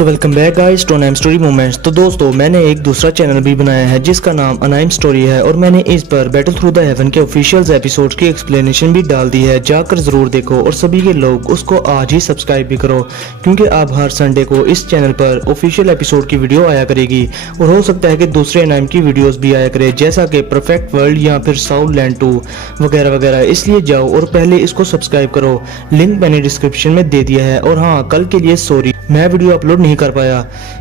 So welcome back guys to anime story moments. तो दोस्तों मैंने एक दूसरा चैनल भी बनाया है जिसका नाम अनाइम स्टोरी है और मैंने इस पर बैटल थ्रू द हेवन के ऑफिशियल एपिसोड की एक्सप्लेनेशन भी डाल दी है, जाकर जरूर देखो और सभी के लोग उसको आज ही सब्सक्राइब भी करो क्योंकि अब हर संडे को इस चैनल पर ऑफिशियल एपिसोड की वीडियो आया करेगी और हो सकता है कि दूसरे अनाइम की वीडियोस भी आया करे जैसा कि परफेक्ट वर्ल्ड या फिर साउथ लैंड 2 वगैरह वगैरह। इसलिए जाओ और पहले इसको सब्सक्राइब करो, लिंक मैंने डिस्क्रिप्शन में दे दिया है। और हाँ, कल के लिए सॉरी मैं वीडियो अपलोड नहीं कर पाया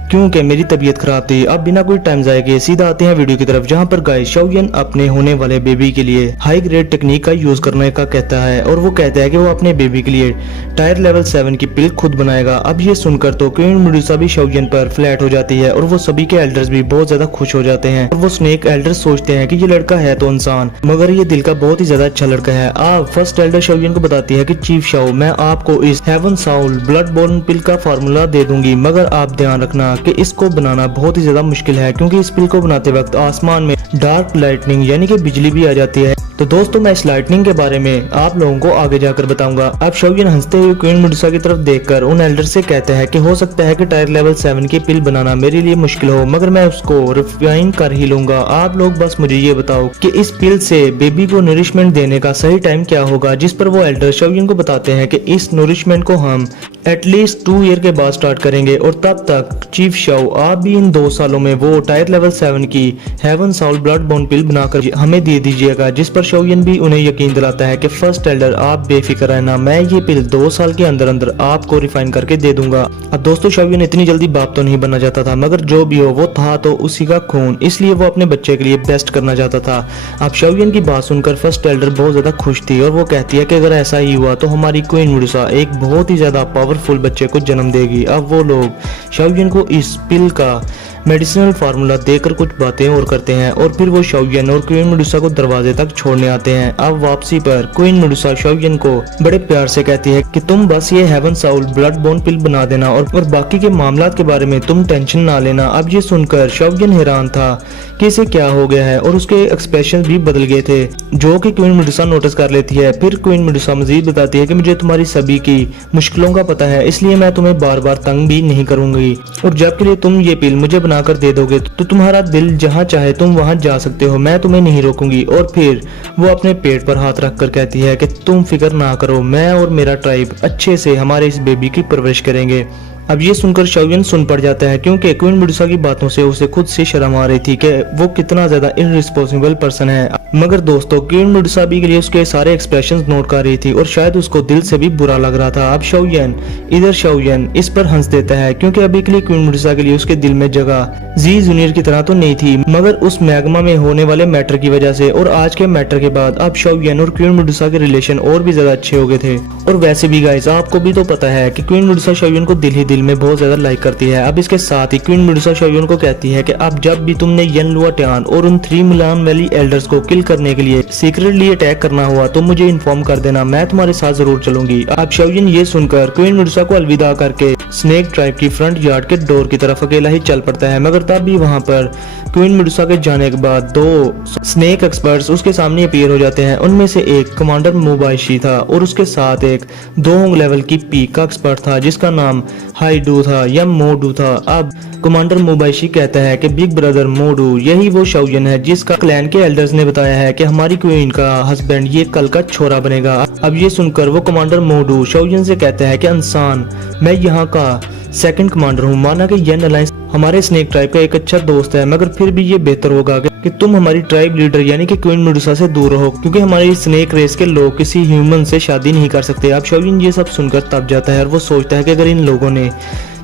क्योंकि मेरी तबीयत खराब थी। अब बिना कोई टाइम जाए के सीधा आते हैं वीडियो की तरफ, जहां पर गाइस शाओयन अपने होने वाले बेबी के लिए हाई ग्रेड टेक्निक का यूज करने का कहता है और वो कहता है कि वो अपने बेबी के लिए टायर लेवल 7 की पिल खुद बनाएगा। अब ये सुनकर तो क्वीन मेडुसा भी शाओयन पर फ्लैट हो जाती है और वो सभी के एल्डर्स भी बहुत ज्यादा खुश हो जाते हैं और वो स्नेक एल्डर्स सोचते हैं कि ये लड़का है तो इंसान मगर ये दिल का बहुत ही ज्यादा अच्छा लड़का है। अब फर्स्ट एल्डर शाओयन को बताती है कि चीफ शाओ, मैं आपको इस हेवन साउल ब्लड बोर्न पिल का फार्मूला दे दूंगी मगर आप ध्यान रखना कि इसको बनाना बहुत ही ज्यादा मुश्किल है क्योंकि इस पिल को बनाते वक्त आसमान में डार्क लाइटनिंग यानी कि बिजली भी आ जाती है। तो दोस्तों मैं इस लाइटनिंग के बारे में आप लोगों को आगे जाकर बताऊंगा। अब शाओयन हंसते हुए क्वीन मेडुसा की तरफ देखकर उन एल्डर से कहते हैं कि हो सकता है कि टायर लेवल 7 की पिल बनाना मेरे लिए मुश्किल हो मगर मैं उसको रिफाइन कर ही लूंगा। आप लोग बस मुझे ये बताओ कि इस पिल से बेबी को नरिशमेंट देने का सही टाइम क्या होगा। जिस पर वो एल्डर शाओयन को बताते हैं कि इस नरिशमेंट को हम एटलीस्ट 2 ईयर के बाद स्टार्ट करेंगे और तब तक चीफ शाओ आप भी इन 2 सालों में वो टायर लेवल 7 की हेवन साउल ब्लड बोर्न पिल बनाकर हमें दे दीजिएगा। जिस पर शाओयन भी उन्हें यकीन दिलाता है कि फर्स्ट एल्डर आप बेफिक्र रहना, मैं ये पिल 2 साल के अंदर अंदर आपको रिफाइन करके दे दूंगा। अब दोस्तों शाओयन इतनी जल्दी बाप तो नहीं बनना चाहता था मगर जो भी हो वो था तो उसी का खून, इसलिए वो अपने बच्चे के लिए बेस्ट करना चाहता था। अब शाओयन की बात सुनकर फर्स्ट एल्डर बहुत ज्यादा खुश थी और वो कहती है कि अगर ऐसा ही हुआ तो हमारी क्वीन मेडुसा एक बहुत ही ज्यादा पावरफुल बच्चे को जन्म देगी। अब वो लोग शाओयन को इस पिल का मेडिसिनल फार्मूला देकर कुछ बातें और करते हैं और फिर वो शाओयन और क्वीन मेडुसा को दरवाजे तक छोड़ने आते हैं। अब वापसी पर क्वीन मेडुसा शाओयन को बड़े प्यार से कहती है कि तुम बस ये हेवन साउल ब्लड बोर्न पिल बना देना और बाकी के मामलात के बारे में तुम टेंशन ना लेना। अब ये सुनकर शाओयन हैरान था कि इसे क्या हो गया है और उसके एक्सप्रेशन भी बदल गए थे जो कि क्वीन मेडुसा नोटिस कर लेती है। फिर क्वीन मेडुसा मजीद बताती है कि मुझे तुम्हारी सभी की मुश्किलों का पता है इसलिए मैं तुम्हें बार बार तंग भी नहीं करूंगी और जब के लिए तुम ये पिल मुझे बनाकर दे दोगे तो तुम्हारा दिल जहां चाहे तुम वहां जा सकते हो, मैं तुम्हें नहीं रोकूंगी। और फिर वो अपने पेट पर हाथ रखकर कहती है कि तुम फिक्र ना करो, मैं और मेरा ट्राइब अच्छे से हमारे इस बेबी की परवरिश करेंगे। अब ये सुनकर शाओयन सुन पड़ जाता है क्योंकि क्वीन मेडुसा की बातों से उसे खुद से शर्म आ रही थी कि वो कितना ज्यादा इररिस्पॉन्सिबल पर्सन है। मगर दोस्तों क्वीन मेडुसा भी के लिए उसके सारे एक्सप्रेशंस नोट कर रही थी और शायद उसको दिल से भी बुरा लग रहा था। अब शाओयन इस पर हंस देता है क्योंकि अभी के लिए क्वीन मेडुसा के लिए उसके दिल में जगह जी जूनियर की तरह तो नहीं थी मगर उस मैग्मा में होने वाले मैटर की वजह से और आज के मैटर के बाद अब शाओयन और क्वीन मेडुसा के रिलेशन और भी ज्यादा अच्छे हो गए थे। और वैसे भी गाइस आपको भी तो पता है कि क्वीन मेडुसा शाओयन को दिल ही दिल में बहुत ज्यादा लाइक करती है। अब इसके साथ ही क्वीन मेडुसा शाओयन को कहती है कि अब जब भी तुमने यन लुआ ट्यान और उन 3 मिलान वैली एल्डर्स को किल करने के लिए सीक्रेटली अटैक करना हुआ तो मुझे इन्फॉर्म कर देना, मैं तुम्हारे साथ जरूर चलूंगी। अब शाओयन ये सुनकर क्वीन मेडुसा को अलविदा करके स्नेक ट्राइब की फ्रंट यार्ड के डोर की तरफ अकेला ही चल पड़ता है मगर तब भी वहां पर क्वीन मेडुसा के जाने के बाद 2 स्नेक एक्सपर्ट्स उसके सामने अपीयर हो जाते हैं। उनमें से एक कमांडर मोबाइशी था और उसके साथ एक 2 लेवल की पीक का एक्सपर्ट था जिसका नाम हाइडू था या मोडू था। अब कमांडर मोबाइशी कहता है कि बिग ब्रदर मोडू यही वो शाओयन है जिसका क्लैन के एल्डर्स ने बताया है कि हमारी क्वीन का हस्बैंड ये कल का छोरा बनेगा। अब ये सुनकर वो कमांडर मोडू शाओयन से कहता है कि इंसान मैं यहाँ का सेकंड कमांडर हूँ, माना कि यन अलायंस हमारे स्नेक ट्राइब का एक अच्छा दोस्त है मगर फिर भी ये बेहतर होगा कि तुम हमारी ट्राइब लीडर यानी कि क्वीन मेडुसा से दूर रहो क्योंकि हमारी स्नेक रेस के लोग किसी ह्यूमन से शादी नहीं कर सकते। अब शाओयन ये सब सुनकर तब जाता है और वो सोचता है कि अगर इन लोगों ने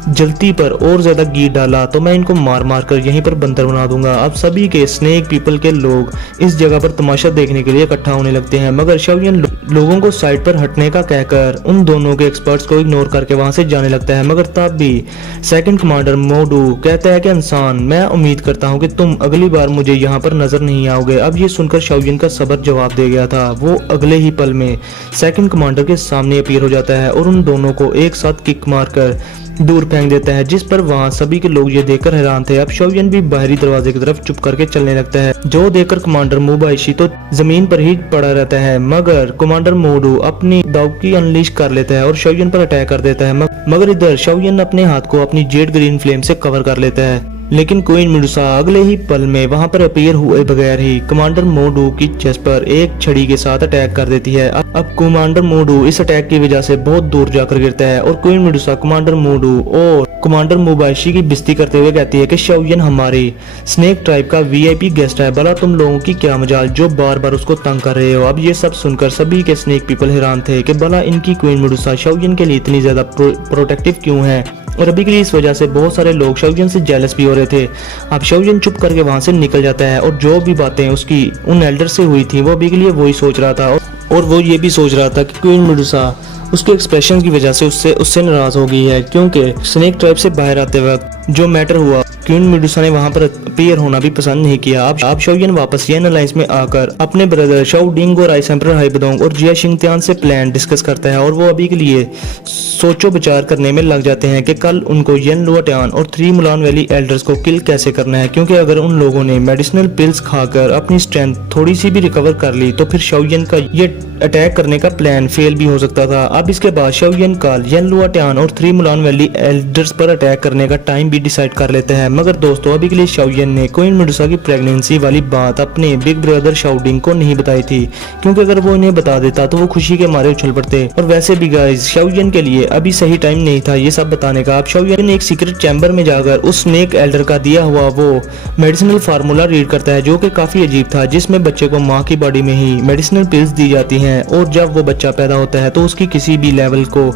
जल्दी पर और ज्यादा घी डाला तो मैं इनको मार मार कर यहीं पर बंदर बना दूंगा। अब सभी के स्नेक पीपल के लोग इस जगह पर तमाशा देखने के लिए इकट्ठा होने लगते हैं मगर शाओयन लोगों को साइड पर हटने का कहकर उन दोनों के एक्सपर्ट्स को इग्नोर करके वहां से जाने लगता है। मगर तब भी सेकंड कमांडर मोडू कहता है कि इंसान मैं उम्मीद करता हूँ कि तुम अगली बार मुझे यहाँ पर नजर नहीं आओगे। अब ये सुनकर शाओयन का सब्र जवाब दे गया था। वो अगले ही पल में सेकंड कमांडर के सामने अपीयर हो जाता है और उन दोनों को एक साथ किक मारकर दूर फेंक देता है, जिस पर वहाँ सभी के लोग ये देखकर हैरान थे। अब शाओयन भी बाहरी दरवाजे की तरफ चुप करके चलने लगता है, जो देखकर कमांडर मुबाइशी तो जमीन पर ही पड़ा रहता है, मगर कमांडर मोडू अपनी दावकी अनलीश कर लेता है और शाओयन पर अटैक कर देता है। मगर इधर शाओयन अपने हाथ को अपनी जेड ग्रीन फ्लेम से कवर कर लेता है, लेकिन क्वीन मेडुसा अगले ही पल में वहां पर अपीयर हुए बगैर ही कमांडर मोडू की चेस्ट पर एक छड़ी के साथ अटैक कर देती है। अब कमांडर मोडू इस अटैक की वजह से बहुत दूर जाकर गिरता है और क्वीन मेडुसा कमांडर मोडू और कमांडर मुबाइशी की बेइज्जती करते हुए कहती है कि शाओयन हमारी स्नेक ट्राइब का वीआईपी गेस्ट है, भला तुम लोगों की क्या मजाल जो बार बार उसको तंग कर रहे हो। अब ये सब सुनकर सभी के स्नेक पीपल हैरान थे कि भला इनकी क्वीन मेडुसा शाओयन के लिए इतनी ज्यादा प्रोटेक्टिव क्यों है, और अभी के लिए इस वजह से बहुत सारे लोग शाओयन से जेलस भी हो रहे थे। अब शाओयन चुप करके वहां से निकल जाता है और जो भी बातें उसकी उन एल्डर से हुई थी वो अभी के लिए वही सोच रहा था, और वो ये भी सोच रहा था कि क्वीन मेडुसा उसके एक्सप्रेशन की वजह से उससे नाराज हो गई है, क्योंकि स्नेक ट्राइब से बाहर आते वक्त जो मैटर हुआ क्वीन मेडुसा ने वहां पर अपीयर होना भी पसंद नहीं किया। अब शाओयन वापस येन अलायंस में आकर अपने ब्रदर शाओ डिंग और आइस एम्परर हाइबदोंग और जिया शिंगत्यान से प्लान डिस्कस करता है, और वो अभी के लिए सोचो विचार करने में लग जाते हैं कि कल उनको येन लुआटियान और 3 मुलान वैली एल्डर्स को किल कैसे करना है, क्योंकि अगर उन लोगों ने मेडिसिनल पिल्स खाकर अपनी स्ट्रेंथ थोड़ी सी भी रिकवर कर ली तो फिर शाओयन का ये अटैक करने का प्लान फेल भी हो सकता था। अब इसके बाद शाओयन कल येन लुआटियान और 3 मुलान वैली एल्डर्स पर अटैक करने का टाइम भी डिसाइड कर लेते हैं। मगर दोस्तों अभी के लिए शाओयन ने क्वीन मेडुसा की प्रेगनेंसी वाली बात अपने बिग ब्रदर शाओ डिंग को नहीं बताई थी, क्योंकि अगर वो इन्हें बता देता तो वो खुशी के मारे उछल पड़ते। और वैसे भी गाइस शाओयन के लिए अभी सही टाइम नहीं था ये सब बताने का। अब शाओयन एक सीक्रेट चैम्बर में जाकर उस स्नेक एल्डर का दिया हुआ वो मेडिसिनल फार्मूला रीड करता है, जो कि काफी अजीब था, जिसमें बच्चे को माँ की बॉडी में ही मेडिसिनल पिल्स दी जाती हैं, और जब वो बच्चा पैदा होता है तो उसकी किसी भी लेवल को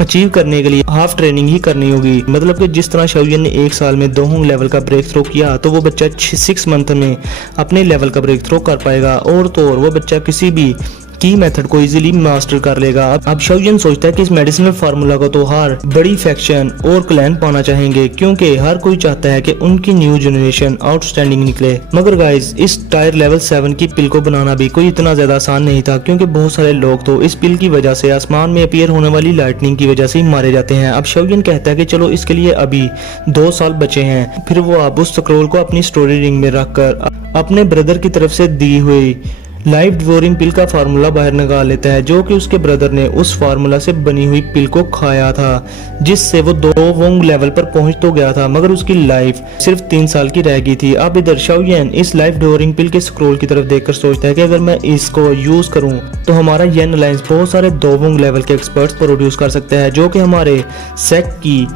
अचीव करने के लिए हाफ ट्रेनिंग ही करनी होगी। मतलब कि जिस तरह शाओयन ने 1 साल में दोहोंग लेवल का ब्रेक थ्रो किया तो वो बच्चा 6 मंथ में अपने लेवल का ब्रेक थ्रो कर पाएगा, और तो और वो बच्चा किसी भी की मेथड को इजीली मास्टर कर लेगा। अब शाओयन सोचता है कि इस मेडिसिनल फार्मूला को तो हर बड़ी फैक्शन और क्लैन पाना चाहेंगे, क्योंकि हर कोई चाहता है कि उनकी न्यू जनरेशन आउटस्टैंडिंग निकले। मगर गाइस इस टायर लेवल 7 की पिल को बनाना भी कोई इतना ज्यादा आसान नहीं था, क्योंकि बहुत सारे लोग तो इस पिल की वजह से आसमान में अपीयर होने वाली लाइटनिंग की वजह से ही मारे जाते हैं। अब शाओयन कहता है कि चलो इसके लिए अभी 2 साल बचे हैं। फिर वो अब उस स्क्रॉल को अपनी स्टोरी रिंग में रखकर अपने ब्रदर की तरफ से दी हुई लाइफ डिवोरिंग पिल का फार्मूला बाहर निकाल लेता है, जो कि उसके ब्रदर ने उस फार्मूला से बनी हुई पिल को खाया था, जिससे वो 2 वोंग लेवल पर पहुंच तो गया था, मगर उसकी लाइफ सिर्फ 3 साल की रह गई थी। अब इधर शाओयन इस लाइफ डिवोरिंग पिल के स्क्रोल की तरफ देखकर सोचता है कि अगर मैं इसको यूज करूं तो हमारा येन अलायंस बहुत सारे 2 वोंग लेवल के एक्सपर्ट्स प्रोड्यूस कर सकता है, जो कि हमारे सेक्ट की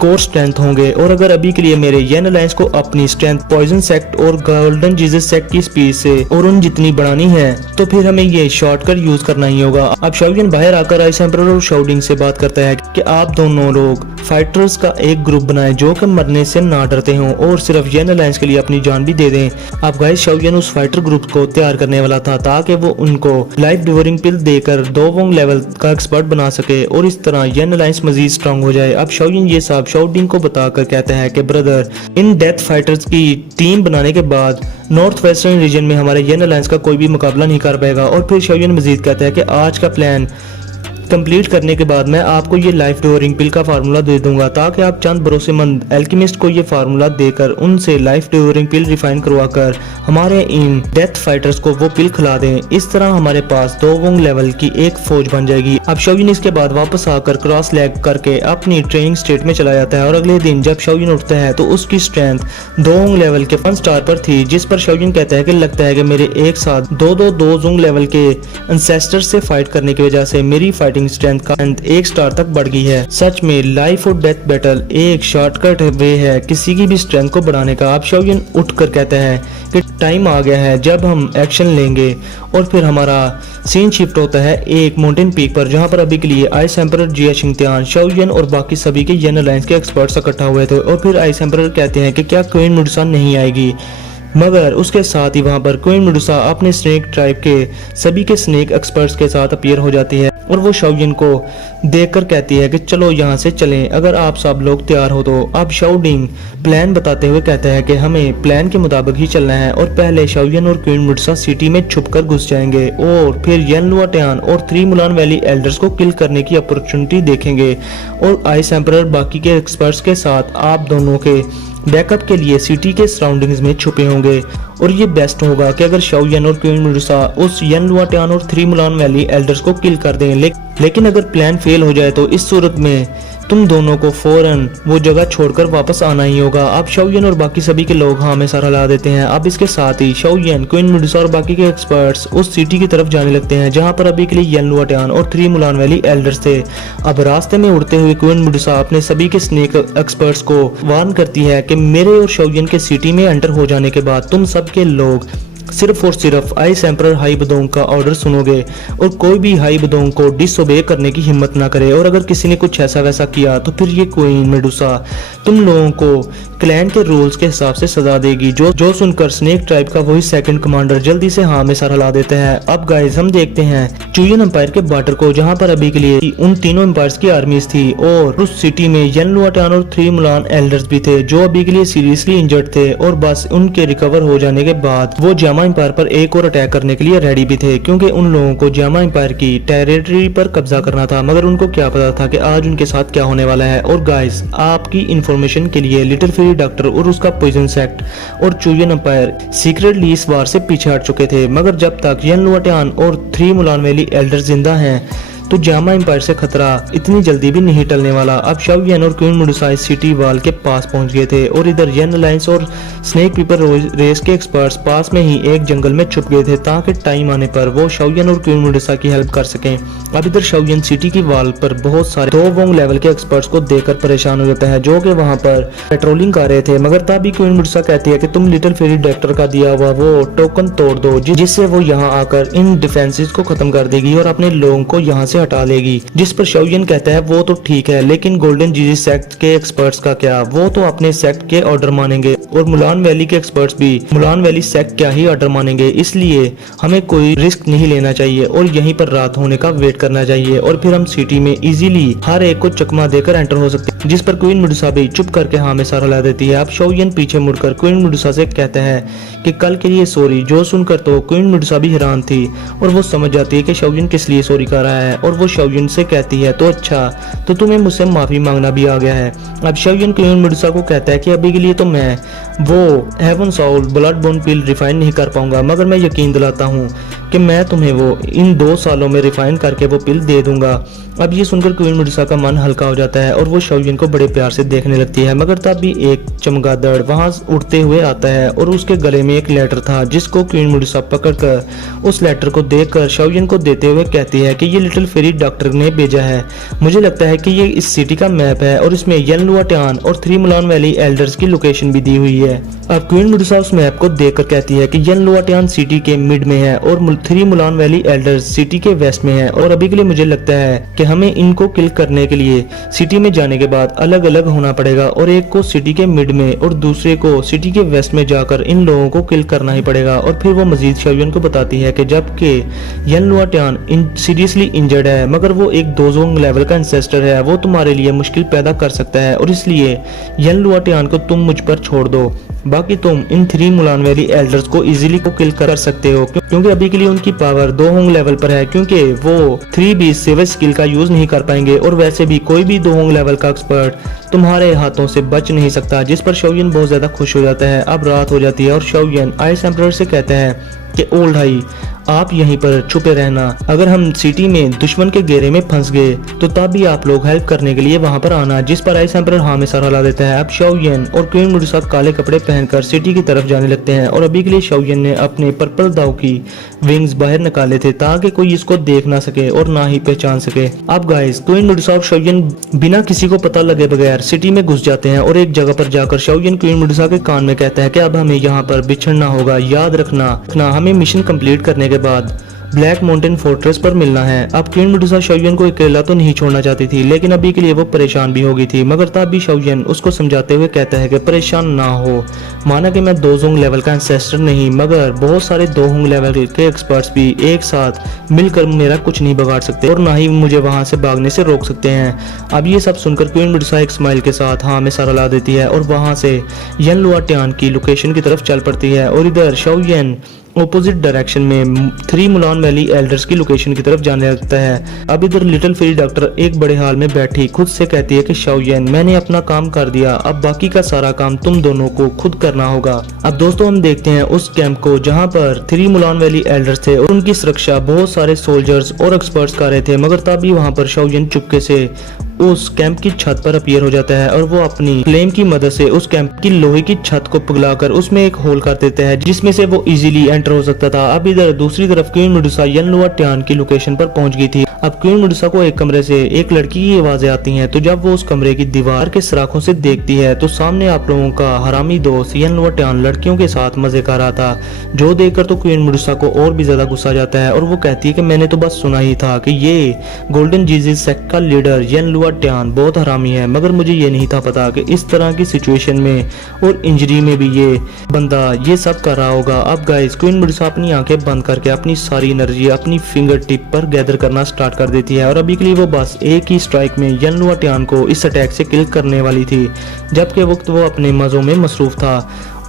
कोर स्ट्रेंथ होंगे। और अगर अभी के लिए मेरे येन अलायंस को अपनी स्ट्रेंथ पॉइजन सेक्ट और गोल्डन जीसस सेक्ट की स्पीड से और उन जितनी बढ़ानी है तो फिर हमें ये शॉर्टकट यूज करना ही होगा। अब शाओयन बाहर आकर आइस एम्परर और शाओ डिंग से बात करता है कि आप दोनों लोग फाइटर्स का एक ग्रुप बनाएं जो कि मरने से ना डरते हों और सिर्फ येन अलायंस के लिए अपनी जान भी दे दें। अब गाइस शाओयन उस फाइटर ग्रुप को तैयार करने वाला था ताकि वो उनको लाइफ डिवोरिंग पिल देकर 2 वोंग लेवल का एक्सपर्ट बना सके और इस तरह येन अलायंस मजीद स्ट्रांग हो जाए। अब शाओयन ये सब शाओ डिंग को बताकर कहता है कि ब्रदर इन डेथ फाइटर्स की टीम बनाने के बाद नॉर्थ वेस्टर्न रीजन में हमारे येन अलायंस का कोई भी मुकाबला नहीं कर पाएगा। और फिर शाओयन मजीद कहता है कि आज का प्लान कंप्लीट करने के बाद मैं आपको ये लाइफ डिवोरिंग पिल का फार्मूला दे दूंगा ताकि आप चंद भरोसेमंद एल्केमिस्ट को ये फार्मूला देकर उनसे लाइफ डिवोरिंग पिल रिफाइन करवाकर हमारे इन डेथ फाइटर्स को वो पिल खिला दें। इस तरह हमारे पास 2 वोंग लेवल की एक फौज बन जाएगी। अब शाओयन इसके बाद वापस आकर क्रॉस लेग करके अपनी ट्रेनिंग स्टेट में चला जाता है और अगले दिन जब शाओयन उठता है तो उसकी स्ट्रेंथ 2 वोंग लेवल के 1 स्टार पर थी, जिस पर शाओयन कहता है कि लगता है कि मेरे एक साथ 2 वोंग लेवल के एंसेस्टर से फाइट करने की वजह से मेरी स्ट्रेंथ का 1 स्टार तक बढ़ गई है। सच में लाइफ और डेथ बैटल एक शॉर्टकट वे है किसी की भी स्ट्रेंथ को बढ़ाने का। अब शाओयन उठकर कहता है कि टाइम आ गया है जब हम एक्शन लेंगे, और फिर हमारा सीन शिफ्ट होता है एक माउंटेन पीक पर, जहां पर अभी के लिए आइस एम्परर जिया शिंगत्यान, शाओयन और बाकी सभी के येन अलायंस के एक्सपर्ट्स इकट्ठा हुए थे। और फिर आइस एम्परर कहते हैं कि क्या क्वीन मेडुसा नहीं आएगी, मगर उसके साथ ही वहां पर क्वीन मेडुसा अपने स्नेक ट्राइब के सभी के स्नेक एक्सपर्ट्स के साथ अपीयर हो जाती है और वो शाओयन को देखकर कहती है कि चलो यहाँ से चलें, अगर आप सब लोग तैयार हो तो। अब शाओडिंग प्लान बताते हुए कहता है कि हमें प्लान के मुताबिक ही चलना है और पहले शाओयन और क्वीन मेडुसा सिटी में छुपकर घुस जाएंगे और फिर येन लुआटियान और 3 मुलान वैली एल्डर्स को किल करने की अपॉर्चुनिटी देखेंगे और आइस एम्परर बाकी के एक्सपर्ट्स के साथ आप दोनों के बैकअप के लिए सिटी के सराउंडिंग्स में छुपे होंगे। और ये बेस्ट होगा कि अगर शाओयन और क्वीन मेडुसा उस येन लुआटियान और 3 मुलान वैली एल्डर्स को किल कर दें, लेकिन अगर प्लान फेल हो जाए तो इस सूरत में तुम दोनों को फौरन वो जगह छोड़कर वापस आना ही होगा। अब शाओयन और बाकी सभी के लोग हाँ में सर हिला देते हैं। अब इसके साथ ही शाओयन, क्वीन मेडुसा और बाकी के एक्सपर्ट्स उस सिटी की तरफ जाने लगते हैं जहां पर अभी के लिए येन लुआटियान और 3 मुलान वैली एल्डर्स थे। अब रास्ते में उड़ते हुए क्वीन मेडुसा अपने सभी के स्नेक एक्सपर्ट्स को वार्न करती है कि मेरे और शाओयन के सिटी में एंटर हो जाने के बाद तुम सबके लोग सिर्फ और सिर्फ आइस एम्परर हाई बदोंग का ऑर्डर सुनोगे और कोई भी हाई बदोंग को डिसओबे करने की हिम्मत ना करे, और अगर किसी ने कुछ ऐसा वैसा किया तो फिर ये क्वीन मेडुसा तुम लोगों को क्लैन के रूल्स के हिसाब से सजा देगी। जो सुनकर स्नेक ट्राइब का वही सेकंड कमांडर जल्दी से हाँ में सर हिला देते हैं। अब गाइस हम देखते हैं चुयन एम्पायर के बॉर्डर को, जहां पर अभी के लिए उन तीनों एम्पायर्स की आर्मीज थी और उस सिटी में येन लुआटियान और 3 मुलान एल्डर्स भी थे जो अभी के लिए सीरियसली इंजर्ड थे और बस उनके रिकवर हो जाने के बाद वो जामा एम्पायर पर एक और अटैक करने के लिए रेडी भी थे, क्योंकि उन लोगों को जामा एम्पायर की टेरिटरी पर कब्जा करना था। मगर उनको क्या पता था कि आज उनके साथ क्या होने वाला है। और गाइस आपकी इंफॉर्मेशन के लिए लिटिल फेरी डॉक्टर और उसका पॉइजन सेक्ट और चुयन एम्पायर सीक्रेटली इस वार से पीछे हट चुके थे, मगर जब तक येन लुआटियान और 3 मुलान वैली एल्डर जिंदा हैं तो जामा एम्पायर से खतरा इतनी जल्दी भी नहीं टलने वाला। अब शाओयन और क्वीन मेडुसा सिटी वाल के पास पहुंच गए थे और इधर येन अलायंस और स्नेक पीपर रेस के एक्सपर्ट्स पास में ही एक जंगल में छुप गए थे ताकि टाइम आने पर वो शाओयन और क्वीन मेडुसा की हेल्प कर सकें। अब इधर शाओयन सिटी की वाल पर बहुत सारे 2 वोंग लेवल के एक्सपर्ट्स को देखकर परेशान हो जाता है जो कि वहां पर पेट्रोलिंग कर रहे थे, मगर तभी क्वीन मेडुसा कहती है कि तुम लिटिल फेरी डायरेक्टर का दिया हुआ वो टोकन तोड़ दो जिससे वो यहाँ आकर इन डिफेंसेस को खत्म कर देगी और अपने लोगों को यहाँ से हटा लेगी। जिस पर शाओयन कहता है वो तो ठीक है, लेकिन गोल्डन जीजी सेक्ट के एक्सपर्ट्स का क्या, वो तो अपने सेक्ट के ऑर्डर मानेंगे और मुलान वैली के एक्सपर्ट्स भी मुलान वैली सेक्ट क्या ही ऑर्डर मानेंगे, इसलिए हमें कोई रिस्क नहीं लेना चाहिए और यहीं पर रात होने का वेट करना चाहिए और फिर हम सिटी में इजीली हर एक को चकमा देकर एंटर हो सकते हैं। जिस पर क्वीन मेडुसा भी चुप करके हाँ में सर हिला देती है। अब शाओयन पीछे मुड़कर क्वीन मेडुसा से कहते हैं कि कल के लिए सॉरी, जो सुनकर तो क्वीन मेडुसा भी हैरान थी और वो समझ जाती है कि शाओयन किस लिए सॉरी कर रहा है और वो शाओयन से कहती है तो अच्छा, तो तुम्हें मुझसे माफी मांगना भी आ गया है। अब शाओयन क्वीन मेडुसा को कहता है कि अभी के लिए तो मैं वो हेवन सोल ब्लड बोन पिल रिफाइन नहीं कर पाऊंगा, मगर मैं यकीन दिलाता हूँ कि मैं तुम्हें वो इन 2 सालों में रिफाइन करके वो पिल दे दूंगा। अब ये सुनकर क्वीन मेडुसा का मन हल्का हो जाता है और वो शाओयन को बड़े प्यार से देखने लगती है, मगर तब भी एक चमगादड़ वहां उड़ते हुए आता है और उसके गले में एक लेटर था जिसको क्वीन मेडुसा पकड़कर उस लेटर को देखकर शाओयन को देते हुए कहती है कि ये लिटिल फेरी डॉक्टर ने भेजा है। मुझे लगता है कि ये इस सिटी का मैप है और इसमें येन लुआटियान और 3 मुलान वैली एल्डर्स की लोकेशन भी दी हुई है। अब क्वीन मेडुसा उस मैप को देखकर कहती है कि येन लुआटियान सिटी के मिड में है और 3 मुलान वैली एल्डर्स सिटी के वेस्ट में है और अभी के लिए मुझे लगता है कि हमें इनको किल करने के लिए सिटी में जाने के बाद अलग अलग होना पड़ेगा और एक को सिटी के मिड में और दूसरे को सिटी के वेस्ट में जाकर इन लोगों को किल करना ही पड़ेगा। और फिर वो मजीद शाओयन को बताती है कि जबकि येन लुआटियान सीरियसली इंजर्ड है मगर वो एक 2 जोंग लेवल का एंसेस्टर है, वो तुम्हारे लिए मुश्किल पैदा कर सकता है और इसलिए येन लुआटियान को तुम मुझ पर छोड़ दो, बाकी तुम इन 3 मुलान वैली एल्डर्स को इजीली को किल कर सकते हो क्योंकि अभी के लिए उनकी पावर 2 होंग लेवल पर है, क्योंकि वो 3 सेवर स्किल का यूज नहीं कर पाएंगे और वैसे भी कोई भी 2 होंग लेवल का एक्सपर्ट तुम्हारे हाथों से बच नहीं सकता। जिस पर शाओयन बहुत ज्यादा खुश हो जाता है। अब रात हो जाती है और शाओयन आइस एम्परर से कहता है कि ओल्ड भाई आप यहीं पर छुपे रहना, अगर हम सिटी में दुश्मन के घेरे में फंस गए तो तब भी आप लोग हेल्प करने के लिए वहां पर आना। जिस पर आइस एम्परर हाँ में सर हिला देता है। अब शाओयन और क्वीन मेडुसा काले कपड़े पहनकर सिटी की तरफ जाने लगते हैं और अभी के लिए शाओयन ने अपने पर्पल दाव की विंग्स बाहर निकाले थे ताकि कोई इसको देख ना सके और ना ही पहचान सके। अब गाइस क्वीन मेडुसा और शाओयन बिना किसी को पता लगे बगैर सिटी में घुस जाते हैं और एक जगह पर जाकर शाओयन क्वीन मेडुसा के कान में कहता है कि अब हमें यहाँ पर बिछड़ना होगा, याद रखना हमें मिशन कंप्लीट करने के बाद ब्लैक माउंटेन फोर्ट्रेस पर मिलना है। अब क्वीन मेडुसा शाओयन को अकेला तो नहीं छोड़ना चाहती थी, लेकिन अभी के लिए वो परेशान भी हो गई थी। मगर तब भी शाओयन उसको समझाते हुए कहता है कि परेशान ना हो, माना कि मैं दोजोंग लेवल का एंसेस्टर नहीं, मगर बहुत सारे दोहोंग लेवल के एक्सपर्ट्स भी एक साथ मिलकर मेरा कुछ नहीं बिगाड़ सकते और ना ही मुझे वहां से भागने से रोक सकते हैं। अब ये सब सुनकर क्वीन मेडुसा एक स्माइल के साथ हाँ में सारा ला देती है और वहां से यन लुआटियान की लोकेशन की तरफ चल पड़ती है। और इधर शाओयन ऑपोजिट डायरेक्शन में 3 मुलान वैली एल्डर्स की लोकेशन की तरफ जाने लगता है। अब इधर लिटिल फेरी डॉक्टर एक बड़े हाल में बैठी खुद से कहती है कि शाओयन मैंने अपना काम कर दिया, अब बाकी का सारा काम तुम दोनों को खुद करना होगा। अब दोस्तों हम देखते हैं उस कैंप को जहां पर 3 मुलान वैली एल्डर्स थे और उनकी सुरक्षा बहुत सारे सोल्जर्स और एक्सपर्ट्स कर रहे थे। मगर तभी वहां पर शाओयन चुपके से उस कैंप की छत पर अपीयर हो जाता है और वो अपनी फ्लेम की मदद से उस कैंप की लोहे की छत को पिघलाकर उसमें एक होल कर देता है जिसमें से वो इजीली एंटर हो सकता था। अब इधर दूसरी तरफ क्वीन मेडुसा यन लुआटियान की लोकेशन पर पहुंच गई थी। अब क्वीन मेडुसा को एक कमरे से एक लड़की की आवाजें आती हैं, तो जब वो उस कमरे की दीवार के सराखों से देखती है तो सामने आप लोगों का हरामी दोस्त यन लुआटियान लड़कियों के साथ मजे कर रहा था, जो देखकर तो क्वीन मेडुसा को और भी ज्यादा गुस्सा जाता है और वो कहती है कि मैंने तो बस सुना ही था कि ये गोल्डन जीजस सेक्ट का लीडर यन लुआटियान बहुत हरामी है, मगर मुझे ये नहीं था पता कि इस तरह की सिचुएशन में और इंजरी में भी ये बंदा ये सब कर रहा होगा। अब गाइस क्वीन मेडुसा अपनी आंखें बंद करके अपनी सारी एनर्जी अपनी फिंगर टिप पर गैदर करना स्टार्ट कर देती है और अभी के लिए वो बस एक ही स्ट्राइक में यन लुआटियान को इस अटैक से किल करने वाली थी, जबकि वक्त वो अपने मज़ों में मसरूफ था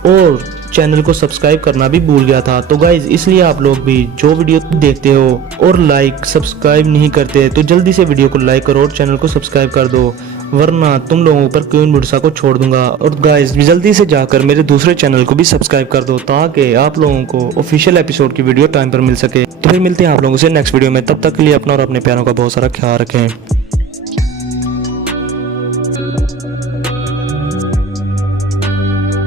और चैनल को सब्सक्राइब करना भी भूल गया था। तो गाइज इसलिए आप लोग भी जो वीडियो देखते हो और लाइक सब्सक्राइब नहीं करते तो जल्दी से वीडियो को लाइक करो और चैनल को सब्सक्राइब कर दो, वरना तुम लोगों पर क्वीन मेडुसा को छोड़ दूंगा। और गाइज जल्दी से जाकर मेरे दूसरे चैनल को भी सब्सक्राइब कर दो ताकि आप लोगों को ऑफिशियल एपिसोड की वीडियो टाइम पर मिल सके। तो फिर मिलते हैं आप लोगों से नेक्स्ट वीडियो में, तब तक के लिए अपना और अपने प्यारों का बहुत सारा ख्याल रखें।